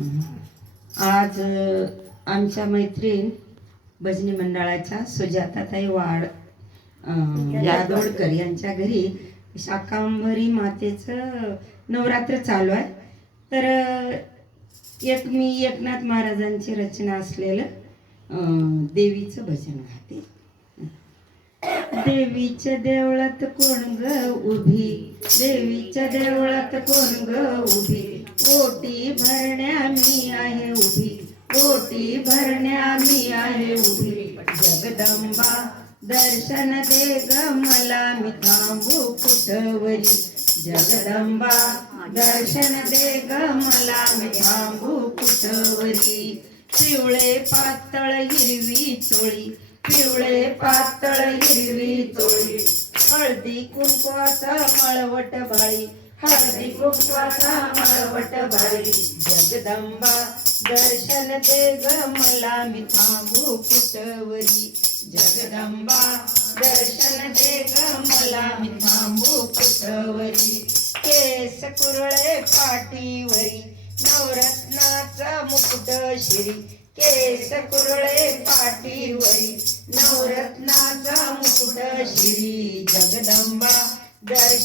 आज आमच्या मैत्रीण भजनी मंडळाच्या सुजाताताई वाड यादोडकर यादवडकर यांच्या घरी शाकांबरी मातेचं नवरात्र चालू आहे. तर एक मी एकनाथ महाराजांची रचना असलेलं देवीचं भजन गाते देवीच्या देवळात कोण ग उभी? देवीच्या देवळात कोण ग उभी? ओटी भरण्या मी आहे उभी. ओटी भरण्या मी आहे उभी. जगदंबा दर्शन दे ग मला मी थांबू कुठवरी. जगदंबा दर्शन दे ग मला मी थांबू कुठवरी. पिवळे पातळ हिरवी चोळी. पिवळे पातळ हिरवी चोळी. हळदी कुंकवाचा मळवट भाळी. हळदी कुंकवाचा मळवट बाळी जगदंबा दर्शन दे ग मला मी थांबू कुटवरी जगदंबा दर्शन दे ग मला मी थांबू कुटवरी केस कुरळे पाठीवरी नवरत्नाचा मुकुट श्री. केस कुरळे पाठीवरी नवरत्नाचा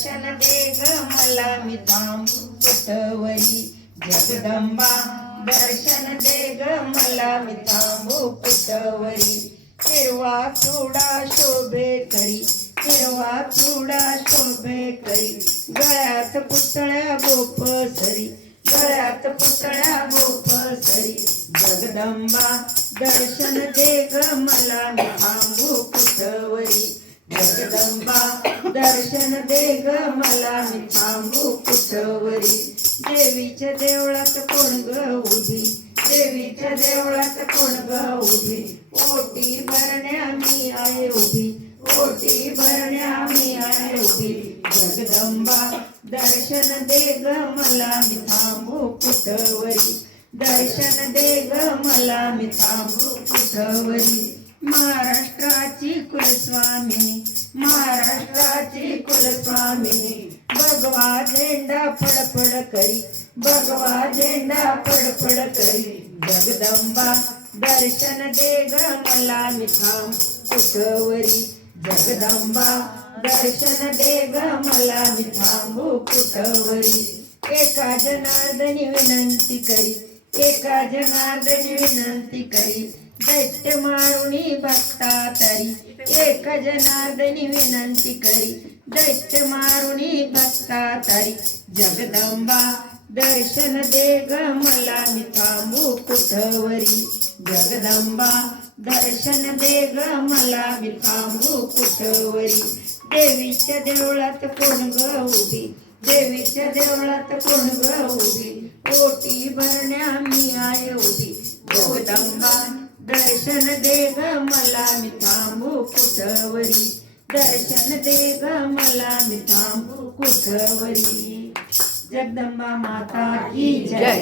दर्शन दे ग मला मी थांबू कुठवरी जगदंबा दर्शन दे ग मला मी थांबू कुठवरी हिरवा चुडा शोभे करी हिरवा चुडा शोभे करी. गळ्यात पुतळ्या गोप सरी गळ्यात पुतळ्या गोप सरी. जगदंबा दर्शन दे ग मला मी थांबू कुठवरी जगदंबा दर्शन दे ग मला मी थांबू कुठवरी देवीच्या देवळात कोण ग उभी देवीच्या देवळात कोण ग उभी ओटी भरण्या मी आहे उभी ओटी भरण्या मी आहे उभी जगदंबा दर्शन दे ग मला मी थांबू कुठवरी दर्शन दे ग मला मी थांबू कुठवरी. महाराष्ट्राची कुलस्वामिनी महाराष्ट्राची कुलस्वामिनी. भगवा झेंडा फडफड करी भगवा झेंडा फडफड करी. जगदंबा दर्शन दे ग मला निथाम. कुठवरी जगदंबा दर्शन दे ग मला मी कुठवरी एका जनार्दनी विनंती करी एका जनार्दनी विनंती करी. दैत्य मारुणी भक्ता तरी. एक जनार्दनी विनंती करी. दैत्य मारुणी भक्ता तरी. जगदंबा दर्शन दे ग मला मी थांबू कुठवरी. जगदंबा दर्शन दे ग मला मी थांबू कुठवरी. देवीच्या देवळात कोण ग उभी? देवीच्या देवळात कोण ग उभी? ओटी भरण्या मी आय उभी. जगदंबा दर्शन दे ग मला मी थांबू कुठवरी? दर्शन दे ग मला मी थांबू कुठवरी? जगदंबा माता की जय?